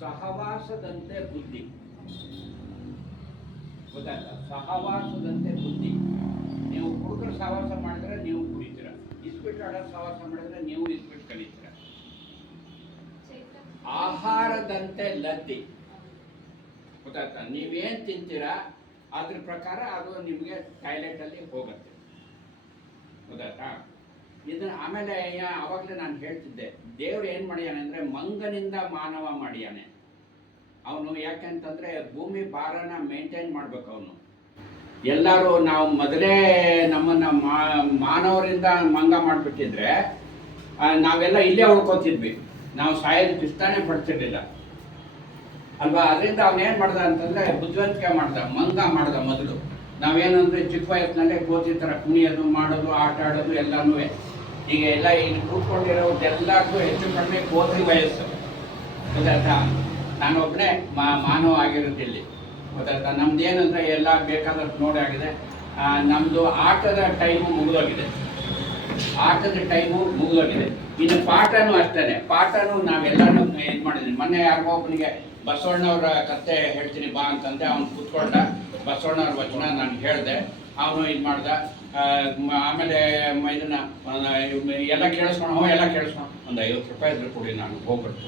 ಸಹವಾಸದಂತೆ ಬುದ್ಧಿ. ಗೊತ್ತಾಯ್ತಾ? ಸಹವಾಸದಂತೆ ಬುದ್ಧಿ. ನೀವು ಹುಡುಗರು ಸಹವಾಸ ಮಾಡಿದ್ರೆ ನೀವು ಕುಡಿತೀರ, ಇಸ್ಪಿಟ್ ಆಡೋ ಸಹವಾಸ ಮಾಡಿದ್ರೆ ನೀವು ಇಸ್ಪಿಟ್ ಕಲಿತೀರ. ಆಹಾರದಂತೆ ಲದ್ದಿ. ಗೊತ್ತಾಯ್ತಾ? ನೀವೇನು ತಿಂತೀರಾ ಅದ್ರ ಪ್ರಕಾರ ಅದು ನಿಮಗೆ ಟಾಯ್ಲೆಟಲ್ಲಿ ಹೋಗುತ್ತೆ. ಗೊತ್ತಾಯ್ತಾ? ಇದನ್ನ ಆಮೇಲೆ ಅವಾಗಲೇ ನಾನು ಹೇಳ್ತಿದ್ದೆ, ದೇವ್ರು ಏನು ಮಾಡ್ಯಾನೆ ಅಂದರೆ ಮಂಗನಿಂದ ಮಾನವ ಮಾಡ್ಯಾನೆ. ಅವನು ಯಾಕೆಂತಂದರೆ ಭೂಮಿ ಭಾರನ ಮೇಂಟೈನ್ ಮಾಡ್ಬೇಕು. ಅವನು ಎಲ್ಲರೂ ನಾವು ಮೊದಲೇ ನಮ್ಮನ್ನು ಮಾನವರಿಂದ ಮಂಗ ಮಾಡಿಬಿಟ್ಟಿದ್ರೆ ನಾವೆಲ್ಲ ಇಲ್ಲೇ ಉಳ್ಕೊತಿದ್ವಿ, ನಾವು ಸಾಯೋದಕ್ಕೆ ಇಷ್ಟನೇ ಪಡ್ತಿರ್ಲಿಲ್ಲ ಅಲ್ವಾ? ಅದರಿಂದ ಅವನೇನು ಮಾಡ್ದ ಅಂತಂದರೆ ಬುದ್ಧಿವಂತಿಕೆ ಮಾಡ್ದ, ಮಂಗ ಮಾಡ್ದ. ಮೊದಲು ನಾವೇನಂದರೆ ಚಿಕ್ಕ ವಯಸ್ಸಿನಲ್ಲೇ ಕೋತಿ ಥರ ಕುಣಿಯೋದು, ಮಾಡೋದು, ಆಟ ಆಡೋದು ಎಲ್ಲನೂ. ಈಗ ಎಲ್ಲ ಇಲ್ಲಿ ಕೂತ್ಕೊಂಡಿರೋದೆಲ್ಲರಿಗೂ ಹೆಚ್ಚು ಕಡಿಮೆ ಕೋತಿ ವಯಸ್ಸು. ಗೊತ್ತಾಯ್ತಾ? ನಾನೊಬ್ಬನೇ ಮಾನವ ಆಗಿರೋದಿಲ್ಲಿ. ಗೊತ್ತಾಯ್ತಾ? ನಮ್ದು ಏನಂದರೆ ಎಲ್ಲ ಬೇಕಾದಷ್ಟು ನೋಡಿ ಆಗಿದೆ. ನಮ್ಮದು ಆಟದ ಟೈಮು ಮುಗಿದೋಗಿದೆ. ಇನ್ನು ಪಾಠನೂ ಅಷ್ಟೇ. ಪಾಠನೂ ನಾವೆಲ್ಲನೂ ಇದು ಮಾಡಿದ್ದೀನಿ. ಮೊನ್ನೆ ಯಾರಿಗೋ ಒಬ್ಬನಿಗೆ ಬಸವಣ್ಣವ್ರ ಕತೆ ಹೇಳ್ತೀನಿ ಬಾ ಅಂತಂದೆ. ಅವ್ನು ಕೂತ್ಕೊಂಡ, ಬಸವಣ್ಣವ್ರ ವಚನ ನಾನು ಹೇಳಿದೆ, ಅವನು ಇದು ಮಾಡ್ದ. ಆಮೇಲೆ ಇದನ್ನ ಎಲ್ಲ ಕೇಳಿಸ್ಕೊಂಡು ಒಂದು 50 ರೂಪಾಯಿ ಇದ್ರೆ ಕೊಡಿ, ನಾನು ಹೋಗ್ಬಿಡ್ತು.